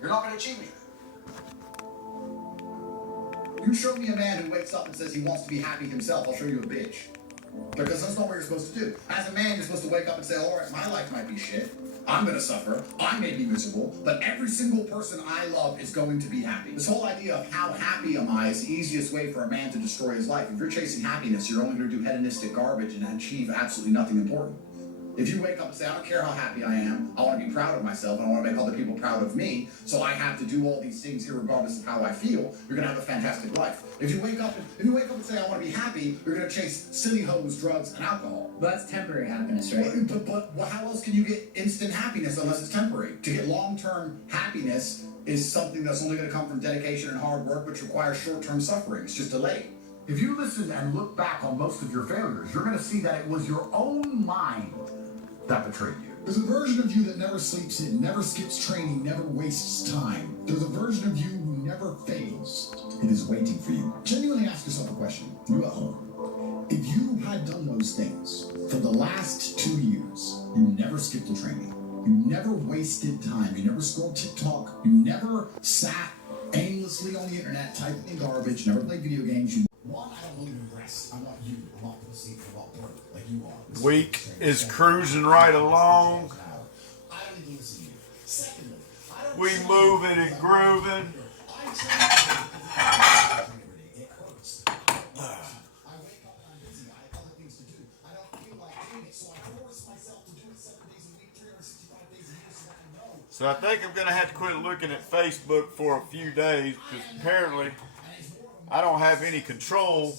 you're not going to achieve anything. You show me a man who wakes up and says he wants to be happy himself, I'll show you a bitch. Because that's not what you're supposed to do. As a man, you're supposed to wake up and say, all right, my life might be shit. I'm going to suffer. I may be miserable. But every single person I love is going to be happy. This whole idea of how happy am I is the easiest way for a man to destroy his life. If you're chasing happiness, you're only going to do hedonistic garbage and achieve absolutely nothing important. If you wake up and say, I don't care how happy I am, I want to be proud of myself, and I want to make other people proud of me, so I have to do all these things regardless of how I feel, you're going to have a fantastic life. If you wake up and say, I want to be happy, you're going to chase silly hoes, drugs, and alcohol. But that's temporary happiness, right? But how else can you get instant happiness unless it's temporary? To get long-term happiness is something that's only going to come from dedication and hard work, which requires short-term suffering. It's just delayed. If you listen and look back on most of your failures, you're going to see that it was your own mind that betrayed you. There's a version of you that never sleeps in, never skips training, never wastes time. There's a version of you who never fails. It is waiting for you. Genuinely ask yourself a question. You at home. If you had done those things for the last 2 years, you never skipped a training. You never wasted time. You never scrolled TikTok. You never sat aimlessly on the internet typing garbage, never played video games. One, I don't believe in rest. I'm not you. I'm not pussy. I'm not broke like you are. Week is cruising right along. I don't even listen to you. Secondly, We moving and grooving. it hurts. I wake up and I'm busy. I have other things to do. I don't feel like doing it, so I force myself to do it 7 days a week, 365 days a year, so that I know. So I think I'm going to have to quit looking at Facebook for a few days because apparently I don't have any control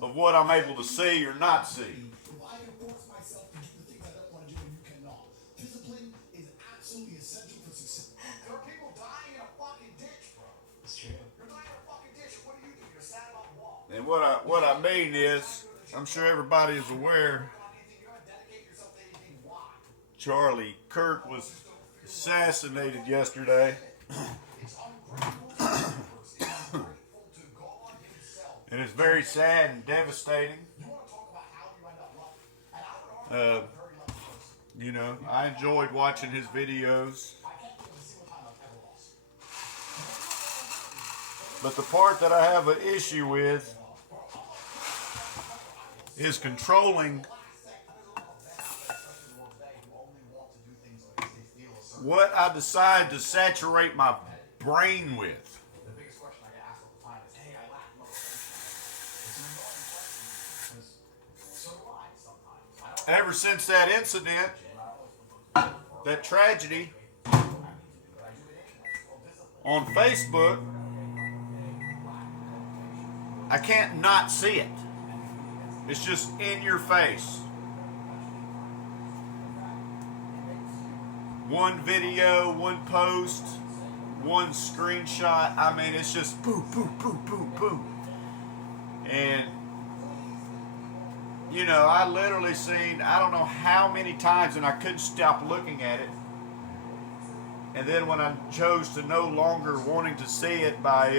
of what I'm able to see or not see. I can force myself to do the things I don't want to do and you cannot. Discipline is absolutely essential for success. There are people dying in a fucking ditch, bro. It's true. You're dying in a fucking ditch. What do? You're standing on the wall. And what I mean is, I'm sure everybody is aware, Charlie KIRK was assassinated yesterday. And it's very sad and devastating. You know, I enjoyed watching his videos. But the part that I have an issue with is controlling what I decide to saturate my brain with. Ever since that incident, that tragedy on Facebook, I can't not see it. It's just in your face. One video, one post, one screenshot. I mean, it's just boom, boom, boom, boom, boom. And you know, I literally seen, I don't know how many times, and I couldn't stop looking at it. And then when I chose to no longer wanting to see it by,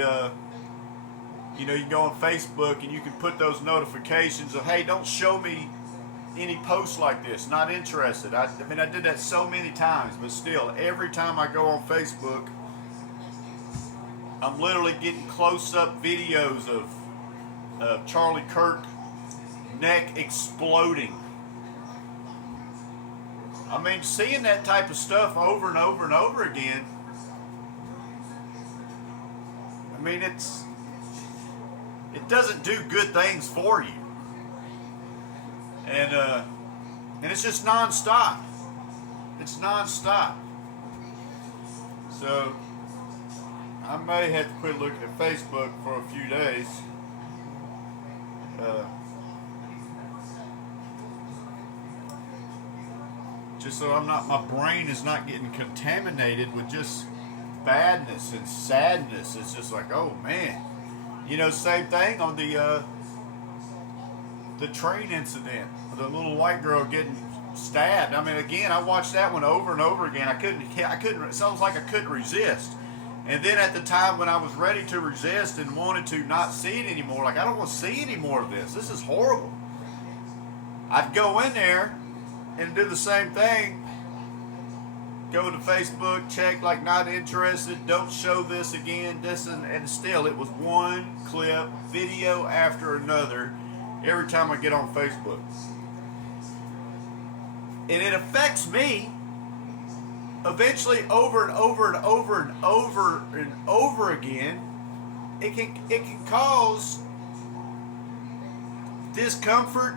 you know, you go on Facebook and you can put those notifications of, hey, don't show me any posts like this, not interested. I mean, I did that so many times, but still, every time I go on Facebook, I'm literally getting close-up videos of Charlie KIRK neck exploding. I mean, seeing that type of stuff over and over and over again, I mean, it doesn't do good things for you. And it's just nonstop. It's nonstop. So I may have to quit looking at Facebook for a few days. Just so my brain is not getting contaminated with just badness and sadness. It's just like, oh man, you know, same thing on the train incident, the little white girl getting stabbed. I mean, again, I watched that one over and over again. I couldn't. It's almost like I couldn't resist. And then at the time when I was ready to resist and wanted to not see it anymore, like I don't want to see any more of this. This is horrible. I'd go in there and do the same thing, go to Facebook, check like not interested, don't show this again, and still it was one clip, video after another every time I get on Facebook. And it affects me eventually over and over and over and over and over again. It can cause discomfort,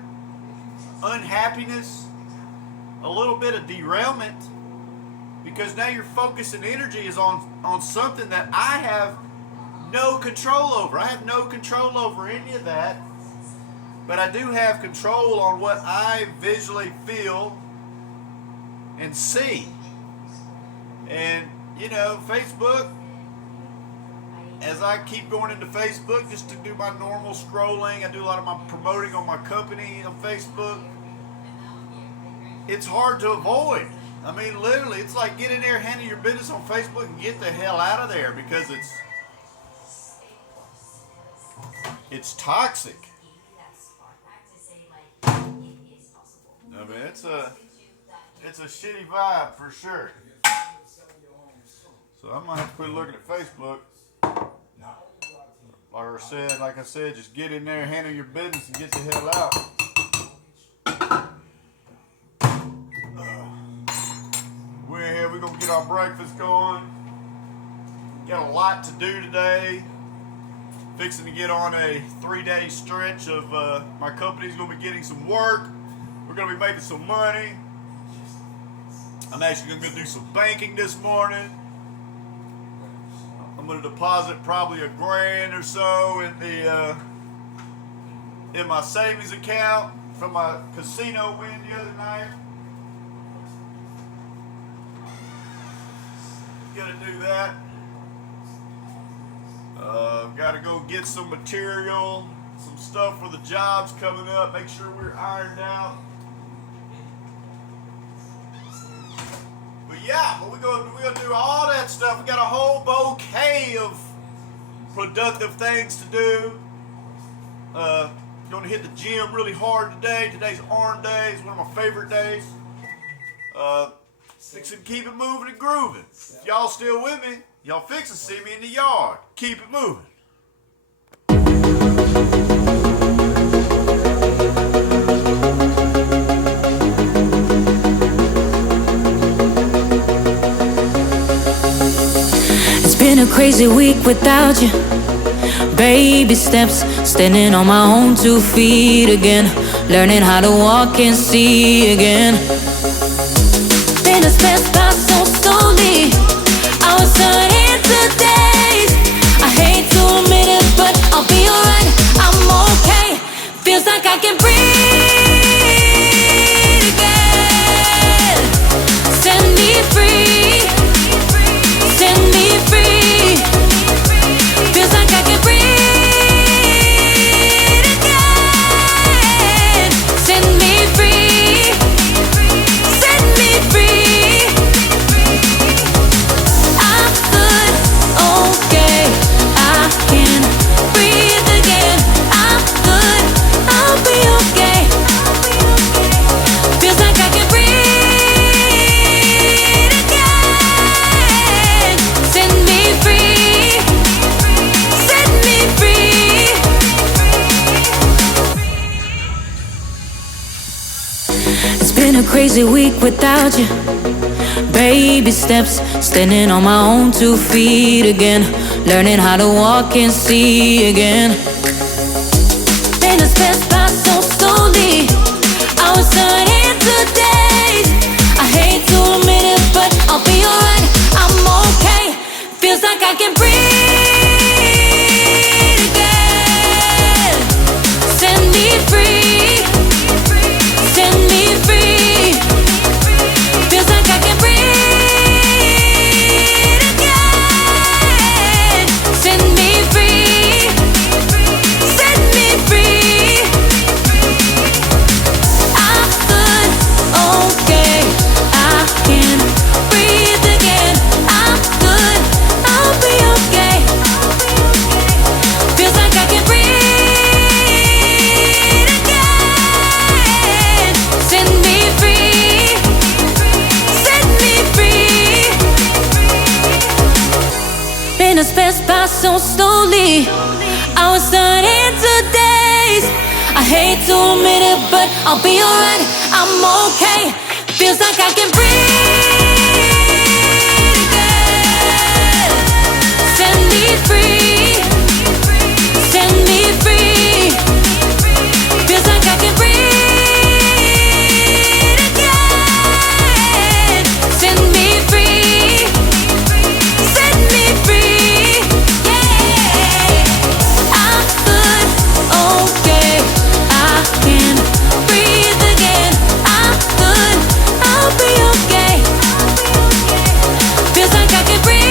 unhappiness, a little bit of derailment, because now your focus and energy is on something that I have no control over. I have no control over any of that, but I do have control on what I visually feel and see. And you know, Facebook, as I keep going into Facebook just to do my normal scrolling, I do a lot of my promoting on my company on Facebook. It's hard to avoid. I mean, literally, it's like get in there, handle your business on Facebook, and get the hell out of there, because it's toxic. I mean, it's a shitty vibe for sure. So I'm gonna have to quit looking at Facebook. Like I said, just get in there, handle your business, and get the hell out. We're in here. We're gonna get our breakfast going. Got a lot to do today. Fixing to get on a 3-day stretch of my company's gonna be getting some work. We're gonna be making some money. I'm actually gonna go do some banking this morning. I'm gonna deposit probably $1,000 or so in my savings account from my casino win the other night. Gonna do that. Gotta go get some material, some stuff for the jobs coming up. Make sure we're ironed out. But yeah, we're gonna do all that stuff. We got a whole bouquet of productive things to do. Gonna hit the gym really hard today. Today's arm day. It's one of my favorite days. Fixing to keep it moving and grooving. If y'all still with me, y'all fixing to see me in the yard. Keep it moving. It's been a crazy week without you. Baby steps, standing on my own 2 feet again, learning how to walk and see again. Minutes passed by so slowly. I was turning to days. I hate to admit it, but I'll be alright. I'm okay. Feels like I can breathe again. Set me free. Set me free. Feels like I can breathe again. Set me free. Set me free. I'm good, okay. I can breathe again. I'm good, I'll be okay. Feels like I can breathe again. Set me free. Set me free. It's been a crazy week without you. Baby steps, standing on my own 2 feet again, learning how to walk and see again. Minutes passed by so slowly. I was turning to days. I hate to admit it, but I'll be alright. I'm okay. Feels like I can breathe again. Set me free. Set me free. Feels like I can breathe again. Set me free. Set me free. I'm good, okay. I can breathe again. I'm good, I'll be okay. minutes passed by so slowly. I was starting to daze. I hate to admit it, but I'll be alright. I'm okay. Feels like I can breathe again. Set me free. Set me free. Feels like I can breathe again. Set me free. Set me free. Yeah. I'm good. Okay. I can breathe again. I'm good. I'll be okay. Feels like I can breathe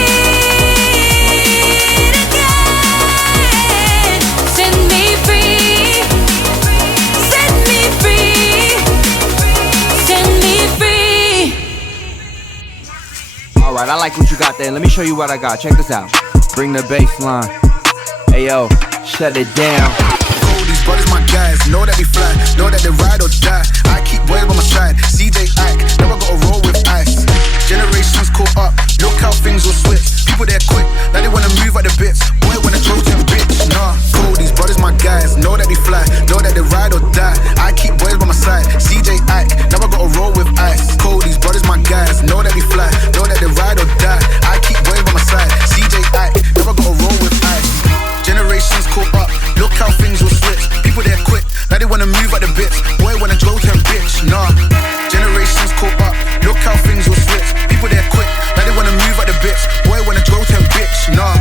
again. Set me free. Set me free. Set me free. Alright, I like what you got there. Let me show you what I got. Check this out. Bring the bass line. Hey yo, shut it down. All these brothers my guys, know that they fly, know that they ride or die. I keep boys by my side, CJ Ike, never gotta roll with ice. Generations caught up, look how things will switch. People there quick, now they wanna move at the bits. Boy wanna throw to bitch, nah. All these brothers my guys, know that they fly, know that they ride or die. I keep boys by my side, CJ Ike, never gotta roll with ice. All these brothers my guys, know that they fly, know that they ride or die. I keep boys by my side, CJ Ike, never gotta roll with ice. Generations caught up, look how things will switch. People there quick, now they wanna move at the bits. Boy wanna throw to bitch, nah. Generations caught up, look how things will switch. People there quick, now they wanna move at the bits. Boy wanna throw to bitch, nah.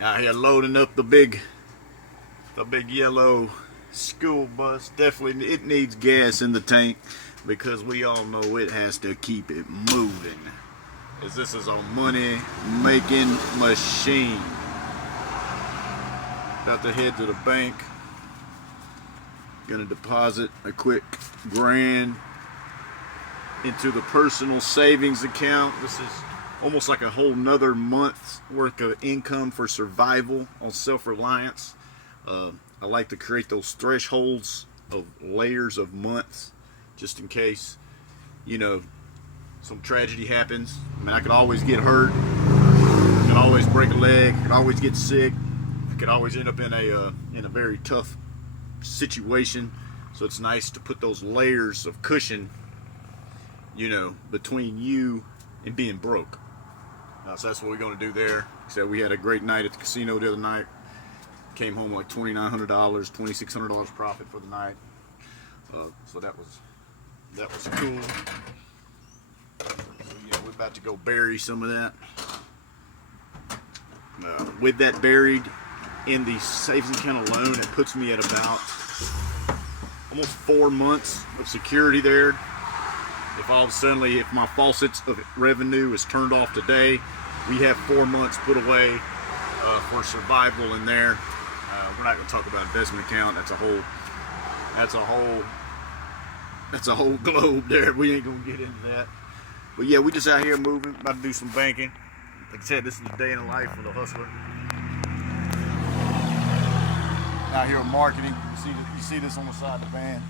Out here loading up the big yellow school bus. Definitely it needs gas in the tank because we all know it has to keep it moving, as this is a money making machine. About to head to the bank, gonna deposit a quick $1,000 into the personal savings account. This is almost like a whole nother month's worth of income for survival on self-reliance. I like to create those thresholds of layers of months just in case, you know, some tragedy happens. I mean, I could always get hurt, I could always break a leg, I could always get sick, I could always end up in a very tough situation. So it's nice to put those layers of cushion, you know, between you and being broke. So that's what we're going to do there. So we had a great night at the casino the other night. Came home like $2,900, $2,600 profit for the night. So that was cool. So, yeah, we're about to go bury some of that. With that buried in the savings account alone, it puts me at about almost 4 months of security there. If all of a sudden, if my faucets of revenue is turned off today, we have 4 months put away for survival in there. We're not going to talk about investment account. That's a whole globe there. We ain't going to get into that. But yeah, we just out here moving, about to do some banking. Like I said, this is the day in the life of the hustler. out here marketing. You see this on the side of the van.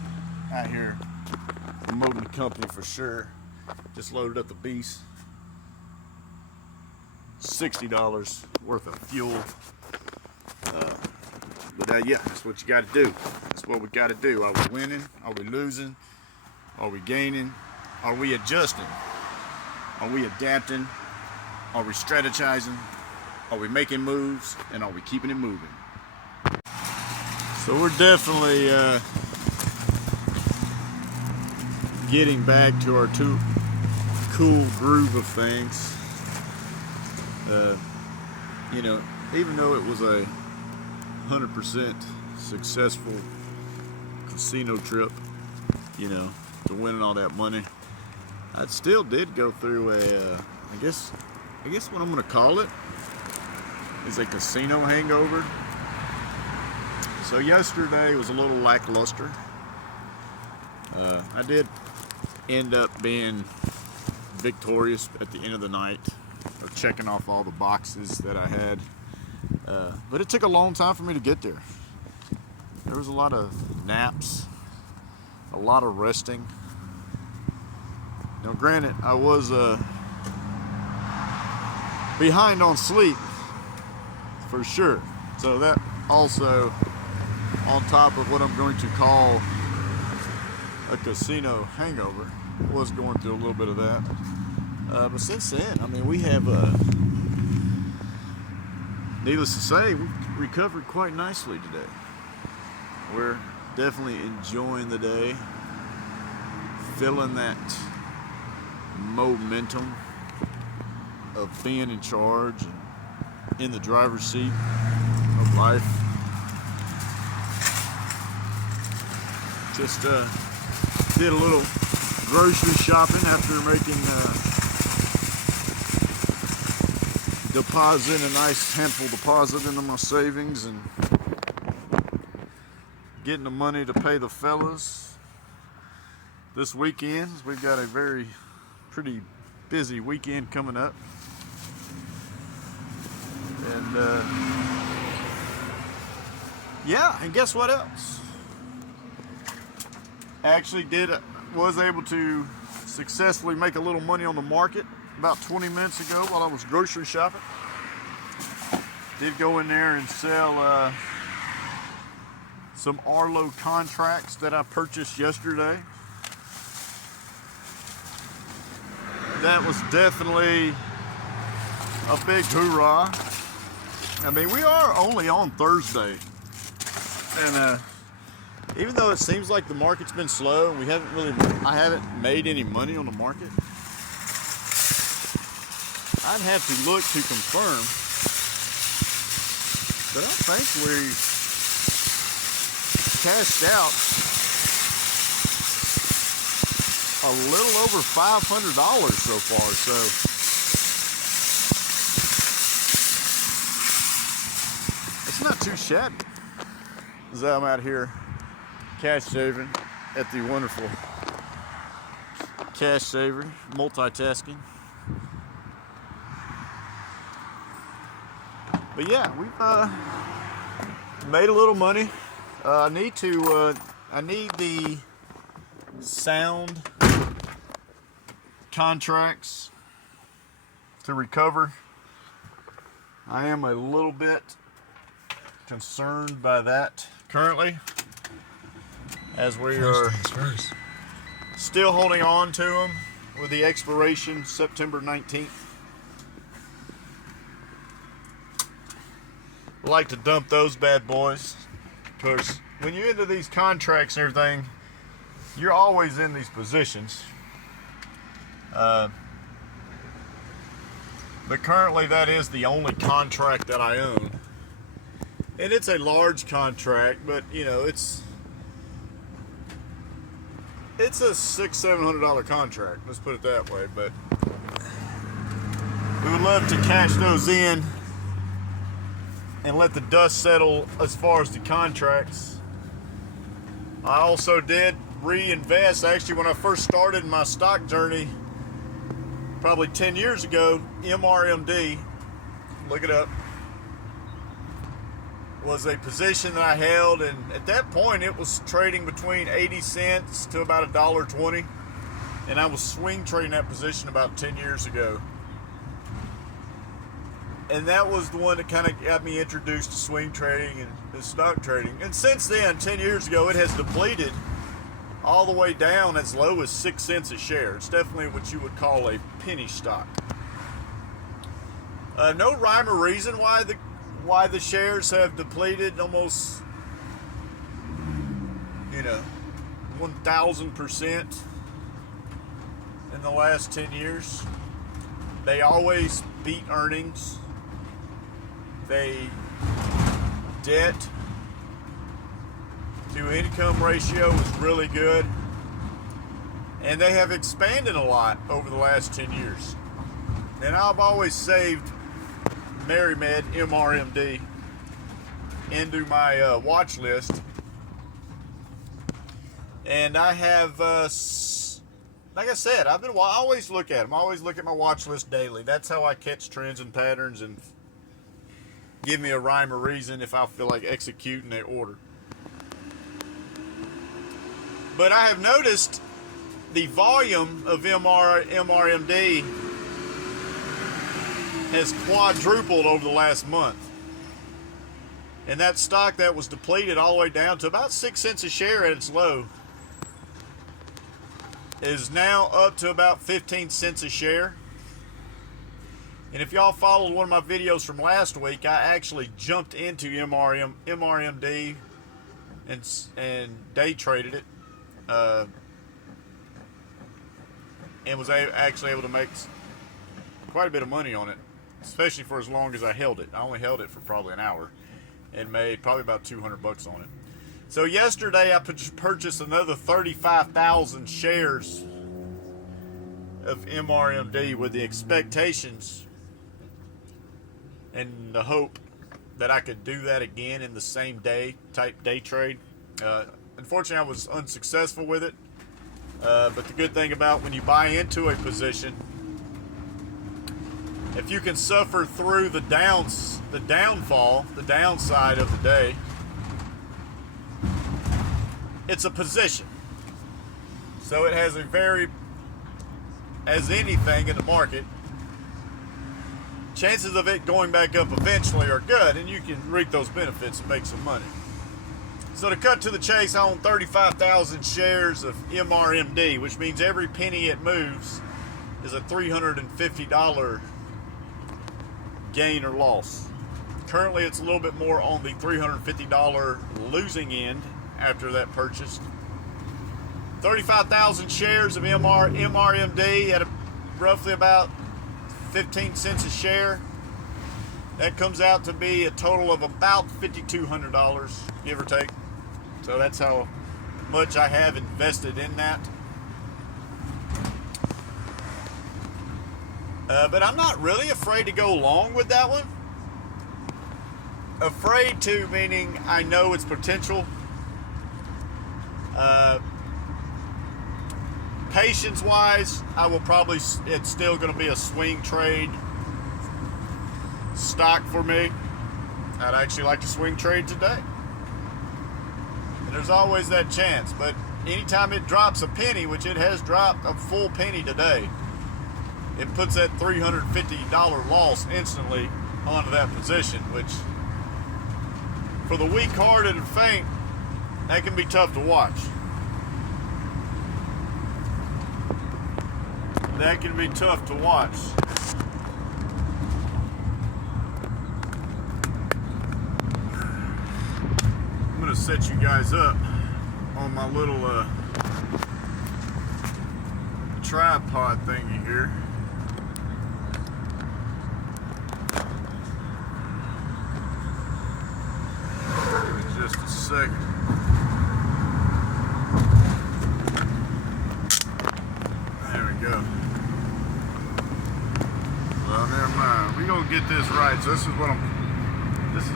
Out here promoting the company for sure. Just loaded up the beast. $60 worth of fuel. But yeah, that's what you got to do. That's what we got to do. Are we winning? Are we losing? Are we gaining? Are we adjusting? Are we adapting? Are we strategizing? Are we making moves? And are we keeping it moving? So we're definitely getting back to our cool groove of things. You know, even though it was a 100% successful casino trip, you know, to winning all that money, I still did go through a, I guess what I'm gonna call it is a casino hangover. So yesterday was a little lackluster. I did end up being victorious at the end of the night, of checking off all the boxes that I had. But it took a long time for me to get there. There was a lot of naps, a lot of resting. Now granted, I was behind on sleep, for sure. So that also, on top of what I'm going to call a casino hangover, was going through a little bit of that. But since then, I mean, we have, needless to say, we recovered quite nicely today. We're definitely enjoying the day, feeling that momentum of being in charge and in the driver's seat of life. Just did a little grocery shopping after making a nice handful deposit into my savings and getting the money to pay the fellas this weekend. We've got a pretty busy weekend coming up. And yeah, and guess what else? Actually was able to successfully make a little money on the market about 20 minutes ago while I was grocery shopping. Did go in there and sell some Arlo contracts that I purchased yesterday. That was definitely a big hoorah. I mean, we are only on Thursday, and even though it seems like the market's been slow and I haven't made any money on the market, I'd have to look to confirm, but I think we cashed out a little over $500 so far. So it's not too shabby, as I'm out here cash saving at the wonderful Cash Saver, multitasking. But yeah, we've made a little money. I need the sound contracts to recover. I am a little bit concerned by that currently, as we are still holding on to them with the expiration September 19th. I like to dump those bad boys, because when you're into these contracts and everything, you're always in these positions. But currently that is the only contract that I own. And it's a large contract, but you know, it's a $600-700 contract, let's put it that way. But we would love to cash those in and let the dust settle as far as the contracts. I also did reinvest. Actually, when I first started my stock journey, probably 10 years ago, MRMD, look it up, was a position that I held, and at that point it was trading between 80 cents to about $1.20, and I was swing trading that position about 10 years ago. And that was the one that kind of got me introduced to swing trading and stock trading. And since then, 10 years ago, it has depleted all the way down as low as 6 cents a share. It's definitely what you would call a penny stock. No rhyme or reason why the shares have depleted almost, 1,000% in the last 10 years. They always beat earnings. Debt to income ratio is really good, and they have expanded a lot over the last 10 years. And I've always saved MariMed, MRMD, into my watch list, and I have like I said, I always look at them. I always look at my watch list daily. That's how I catch trends and patterns and give me a rhyme or reason if I feel like executing an order. But I have noticed the volume of MRMD has quadrupled over the last month. And that stock that was depleted all the way down to about 6 cents a share at its low is now up to about 15 cents a share. And if y'all followed one of my videos from last week, I actually jumped into MRMD and day traded it, and was actually able to make quite a bit of money on it, especially for as long as I held it. I only held it for probably an hour and made probably about $200 on it. So yesterday I purchased another 35,000 shares of MRMD with the expectations and the hope that I could do that again in the same day type day trade. Unfortunately, I was unsuccessful with it. But the good thing about when you buy into a position, if you can suffer through the downfall, the downside of the day, it's a position. So it has as anything in the market, chances of it going back up eventually are good, and you can reap those benefits and make some money. So to cut to the chase, I own 35,000 shares of MRMD, which means every penny it moves is a $350 gain or loss. Currently, it's a little bit more on the $350 losing end after that purchase. 35,000 shares of MRMD at roughly about 15 cents a share. That comes out to be a total of about $5,200, give or take. So that's how much I have invested in that. But I'm not really afraid to go long with that one. Afraid to, meaning I know its potential. Patience-wise, it's still going to be a swing trade stock for me. I'd actually like to swing trade today. And there's always that chance. But anytime it drops a penny, which it has dropped a full penny today, it puts that $350 loss instantly onto that position, which for the weak-hearted and faint, that can be tough to watch. That can be tough to watch. I'm going to set you guys up on my little tripod thingy here. Give me just a second. There we go. Well, never mind. We're gonna get this right. So this is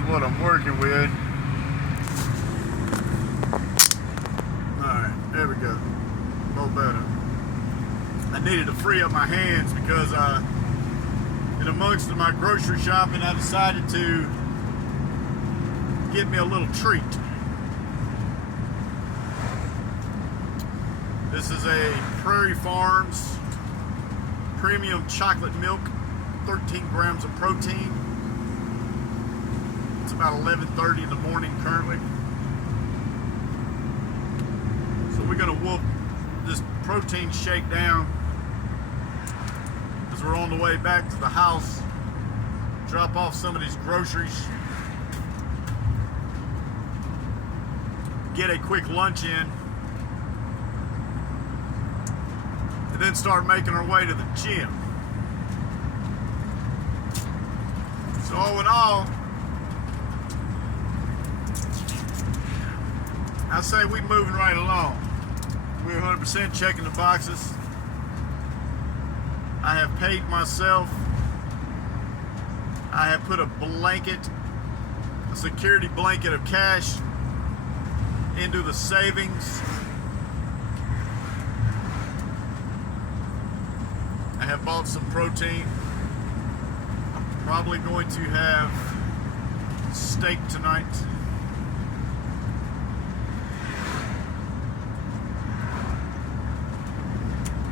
what I'm working with. Alright, there we go. A little better. I needed to free up my hands because in amongst my grocery shopping I decided to get me a little treat. This is a Prairie Farms premium chocolate milk, 13 grams of protein. It's about 11:30 in the morning currently. So we're gonna wolf this protein shake down as we're on the way back to the house, drop off some of these groceries, get a quick lunch in, and then start making our way to the gym. So all in all, I say we moving right along. We're 100% checking the boxes. I have paid myself. I have put a security blanket of cash into the savings. I have bought some protein. I'm probably going to have steak tonight.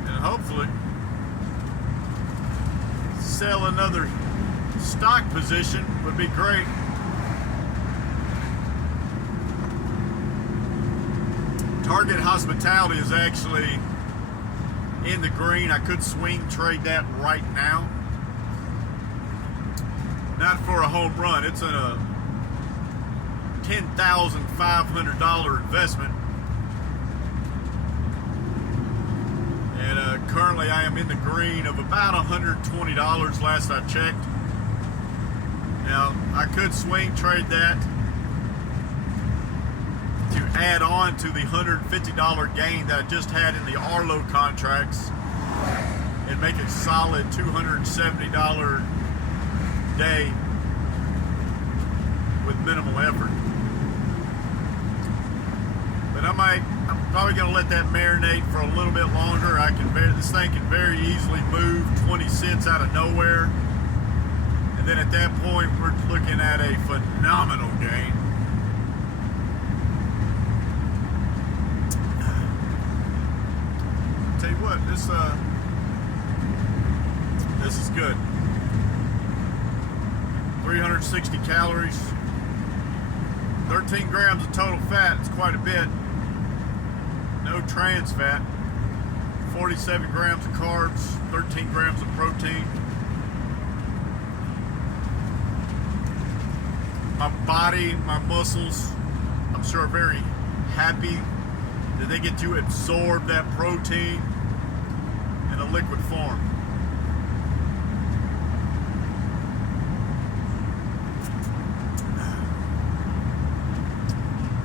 And hopefully sell another stock position would be great. Target Hospitality is actually in the green. I could swing trade that right now. Not for a home run. It's a $10,500 investment. And currently I am in the green of about $120 last I checked. Now, I could swing trade that to add on to the $150 gain that I just had in the Arlo contracts and make a solid $270 day with minimal effort. But I'm probably going to let that marinate for a little bit longer. This thing can very easily move 20 cents out of nowhere. And then at that point, we're looking at a phenomenal gain. Tell you what, this is good. 360 calories, 13 grams of total fat. It's quite a bit. No trans fat. 47 grams of carbs, 13 grams of protein. My body, my muscles, I'm sure are very happy that they get to absorb that protein in a liquid form.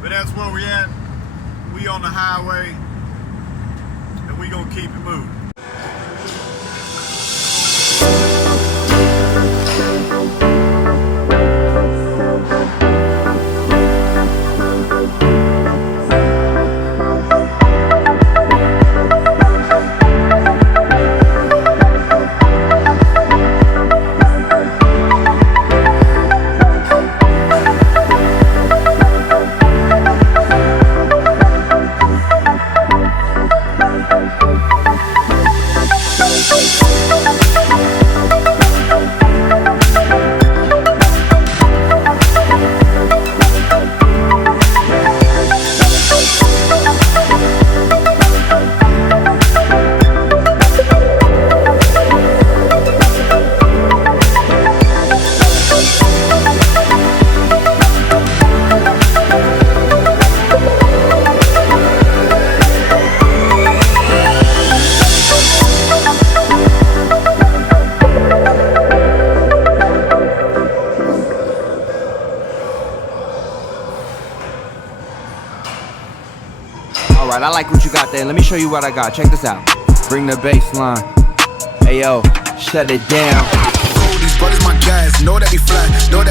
But that's where we at. We on the highway, and we gonna keep it moving. Alright, I like what you got there. Let me show you what I got. Check this out. Bring the bass line. Hey yo, shut it down. These brothers my guys, know that we fly, know